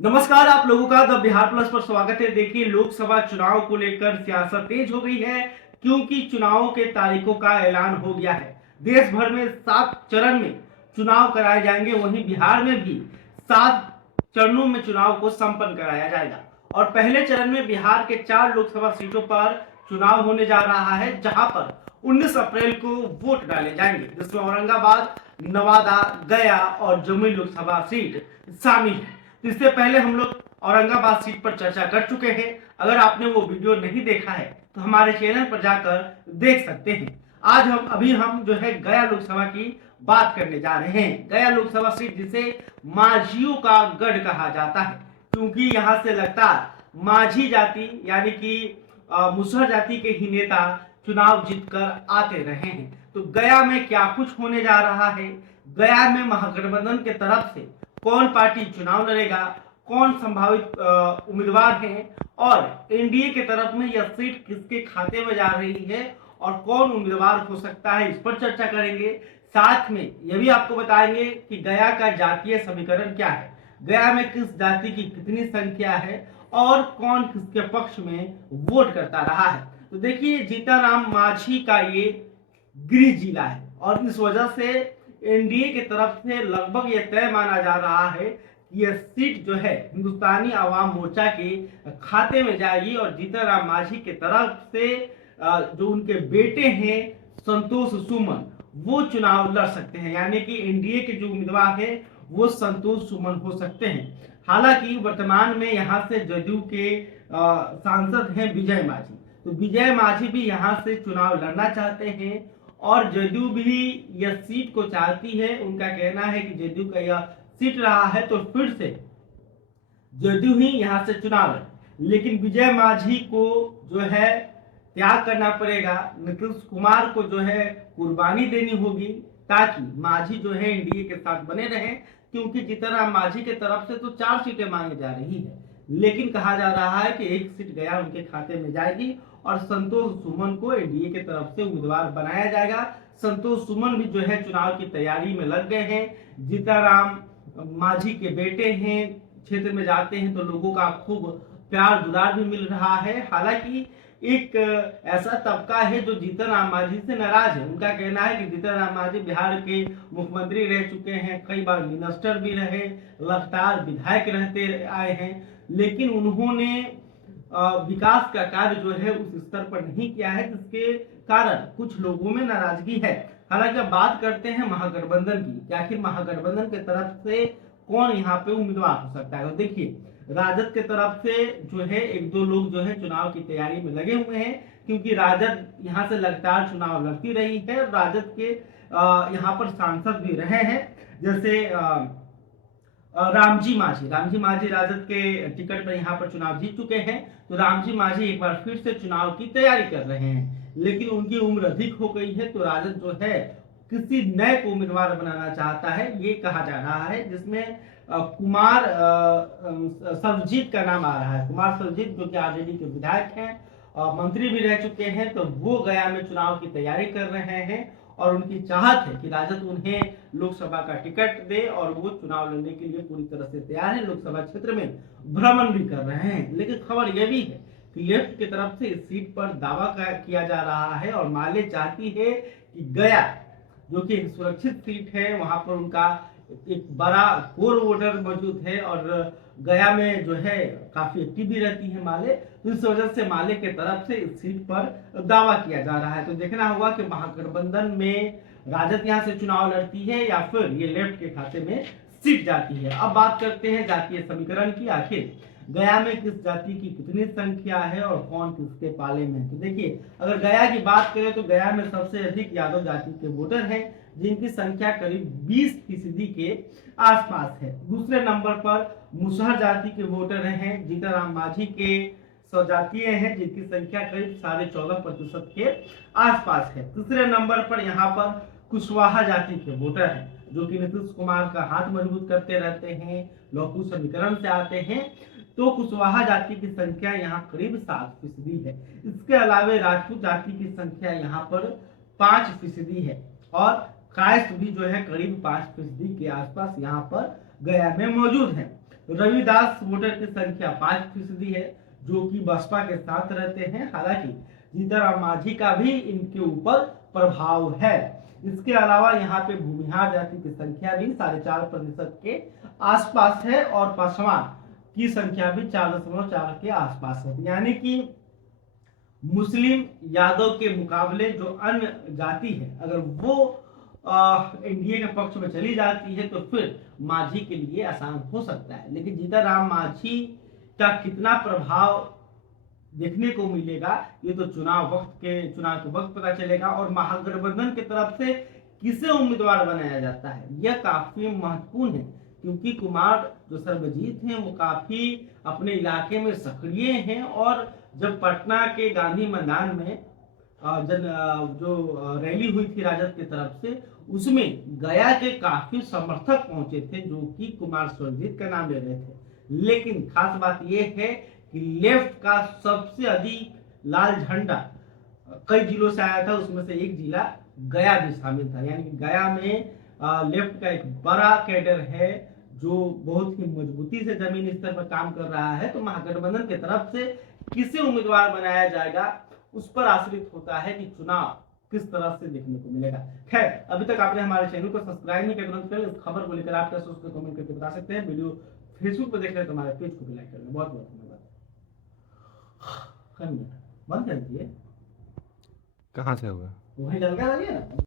नमस्कार, आप लोगों का द बिहार प्लस पर स्वागत है। देखिए, लोकसभा चुनाव को लेकर सियासत तेज हो गई है क्योंकि चुनावों के तारीखों का ऐलान हो गया है। देश भर में 7 चरण में चुनाव कराए जाएंगे, वहीं बिहार में भी 7 चरणों में चुनाव को संपन्न कराया जाएगा। और पहले चरण में बिहार के 4 लोकसभा सीटों पर चुनाव होने जा रहा है, जहां पर 19 अप्रैल को वोट डाले जाएंगे, जिसमें औरंगाबाद, नवादा, गया और जमुई लोकसभा सीट शामिल है। तो इससे पहले हम लोग औरंगाबाद सीट पर चर्चा कर चुके हैं। अगर आपने वो वीडियो नहीं देखा है तो हमारे चैनल पर जाकर देख सकते हैं। आज हम जो है गया लोकसभा की बात करने जा रहे हैं। गया लोकसभा सीट जिसे माझियों का गढ़ कहा जाता है, क्योंकि यहां से लगातार माझी जाति यानी कि मुसहर जाति के ही नेता चुनाव जीतकर आते रहे हैं। तो गया में क्या कुछ होने जा रहा है, गया में महागठबंधन के तरफ से कौन पार्टी चुनाव लड़ेगा, कौन संभावित उम्मीदवार हैं और एनडीए के तरफ में यह सीट किसके खाते में जा रही है और कौन उम्मीदवार हो सकता है, इस पर चर्चा करेंगे। साथ में यह भी आपको बताएंगे कि गया का जातीय समीकरण क्या है, गया में किस जाति की कितनी संख्या है और कौन किसके पक्ष में वोट करता रहा है। तो देखिए, जीताराम मांझी का ये गृह जिला है और इस वजह से एनडीए की तरफ से लगभग यह तय माना जा रहा है कि यह सीट जो है हिंदुस्तानी आवाम मोर्चा के खाते में जाएगी और जीतनराम मांझी की तरफ से जो उनके बेटे हैं संतोष सुमन, वो चुनाव लड़ सकते हैं। यानी कि एनडीए के जो उम्मीदवार हैं वो संतोष सुमन हो सकते हैं। हालांकि वर्तमान में यहाँ से जदयू के सांसद हैं विजय मांझी, तो विजय मांझी भी यहाँ से चुनाव लड़ना चाहते हैं और जदयू भी यह सीट को चाहती है। उनका कहना है कि जदयू का यह सीट रहा है तो फिर से जदयू ही यहां से चुनाव लड़े, लेकिन विजय मांझी को जो है त्याग करना पड़ेगा, नीतीश कुमार को जो है कुर्बानी देनी होगी ताकि मांझी जो है एनडीए के साथ बने रहे। क्योंकि जीतनराम मांझी के तरफ से तो 4 सीटें मांगी जा रही है, लेकिन कहा जा रहा है कि एक सीट गया उनके खाते में जाएगी और संतोष सुमन को एनडीए की तरफ से उम्मीदवार बनाया जाएगा। संतोष सुमन भी जो है चुनाव की तैयारी में लग गए हैं। जीताराम मांझी के बेटे हैं, क्षेत्र में जाते हैं तो लोगों का खूब प्यार दुलार भी मिल रहा है। हालांकि एक ऐसा तबका है जो जीतनराम मांझी से नाराज है। उनका कहना है कि जीतनराम मांझी बिहार के मुख्यमंत्री रह चुके हैं, कई बार मिनिस्टर भी रहे, लगातार विधायक रहते आए हैं, लेकिन उन्होंने विकास का कार्य जो है उस स्तर पर नहीं किया है, जिसके कारण कुछ लोगों में नाराजगी है। हालांकि अब बात करते हैं महागठबंधन की कि आखिर महागठबंधन की तरफ से कौन यहाँ पे उम्मीदवार हो सकता है। तो देखिए, राजद के तरफ से जो है 1-2 लोग जो है चुनाव की तैयारी में लगे हुए हैं, क्योंकि राजद यहाँ से लगातार चुनाव लड़ती रही है। राजद के यहाँ पर सांसद भी रहे हैं, जैसे रामजी मांझी राजद के टिकट पर यहाँ पर चुनाव जीत चुके हैं। तो रामजी मांझी एक बार फिर से चुनाव की तैयारी कर रहे हैं, लेकिन उनकी उम्र अधिक हो गई है, तो राजद जो है किसी नए को उम्मीदवार बनाना चाहता है, ये कहा जा रहा है, जिसमें कुमार सर्वजीत का नाम आ रहा है। कुमार सर्वजीत जो कि आरजेडी के विधायक हैं, मंत्री भी रह चुके हैं, तो वो गया में चुनाव की तैयारी कर रहे हैं और उनकी चाहत है कि राजद उन्हें लोकसभा का टिकट दे और वो चुनाव लड़ने के लिए पूरी तरह से तैयार है। लोकसभा क्षेत्र में भ्रमण भी कर रहे हैं, लेकिन खबर यह भी है कि लेफ्ट की तरफ से इस सीट पर दावा किया जा रहा है और माले चाहती है कि गया जो कि एक सुरक्षित सीट है, वहां पर उनका एक बड़ा कोर वोटर मौजूद है और गया में जो है काफी एक्टिव भी रहती है माले, तो इस वजह से माले के तरफ से इस सीट पर दावा किया जा रहा है। तो देखना होगा कि महागठबंधन में राजद यहाँ से चुनाव लड़ती है या फिर ये लेफ्ट के खाते में सीट जाती है। अब बात करते हैं जातीय समीकरण की, आखिर गया में किस जाति की कितनी संख्या है और कौन किसके पाले में। तो देखिए, अगर गया की बात करें तो गया में सबसे अधिक यादव जाति के वोटर हैं, जिनकी संख्या करीब 20% के आसपास है। दूसरे नंबर पर मुसहर जाति के वोटर हैं, जीतनराम मांझी के स्वजातीय हैं, जिनकी संख्या करीब 14.5% के आसपास है। तीसरे नंबर पर यहाँ पर कुशवाहा जाति के वोटर हैं, जो कि नीतीश कुमार का हाथ मजबूत करते रहते हैं, लौकू समीकरण से आते हैं, तो कुशवाहा जाति की संख्या यहाँ करीब 7% है। इसके अलावा राजपूत जाति की संख्या यहाँ पर 5% है और कायस्थ भी जो है करीब 5% के आसपास यहाँ पर गया में मौजूद है। रविदास वोटर की संख्या 5% है, जो कि बसपा के साथ रहते हैं। हालांकि जीतनराम मांझी का भी इनके ऊपर प्रभाव है। इसके अलावा यहाँ पे भूमिहार जाति की संख्या भी 4.5% के आसपास है और पासवान की संख्या भी 4.4 के आसपास है। यानी कि मुस्लिम यादव के मुकाबले जो अन्य जाति है, अगर वो एनडीए के पक्ष में चली जाती है तो फिर मांझी के लिए आसान हो सकता है। लेकिन जीतनराम मांझी का कितना प्रभाव देखने को मिलेगा, ये तो चुनाव के वक्त पता चलेगा। और महागठबंधन की तरफ से किसे उम्मीदवार बनाया जाता है, यह काफी महत्वपूर्ण है, क्योंकि कुमार जो सर्वजीत हैं वो काफी अपने इलाके में सक्रिय हैं। और जब पटना के गांधी मैदान में जो रैली हुई थी राजद की तरफ से, उसमें गया के काफी समर्थक पहुंचे थे, जो कि कुमार सर्वजीत का नाम ले रहे थे। लेकिन खास बात यह है कि लेफ्ट का सबसे अधिक लाल झंडा कई जिलों से आया था, उसमें से एक जिला गया भी शामिल था। यानी गया में लेफ्ट का एक बड़ा कैडर है, जो बहुत ही मजबूती से जमीनी स्तर पर काम कर रहा है। तो महागठबंधन की तरफ से किसे उम्मीदवार बनाया जाएगा, उस पर आश्रित होता है कि चुनाव किस तरह से देखने को मिलेगा। खैर, अभी तक आपने हमारे चैनल को सब्सक्राइब नहीं किया, तुरंत करें। इस खबर को लेकर आप क्या सोचते हैं कमेंट करके बता सकते हैं। वीडियो फेसबुक पर देख रहे हैं तो हमारे पेज को भी लाइक कर लें। बहुत बहुत धन्यवाद। बंद कर दिए, कहाँ से हुआ? वही लगा ना।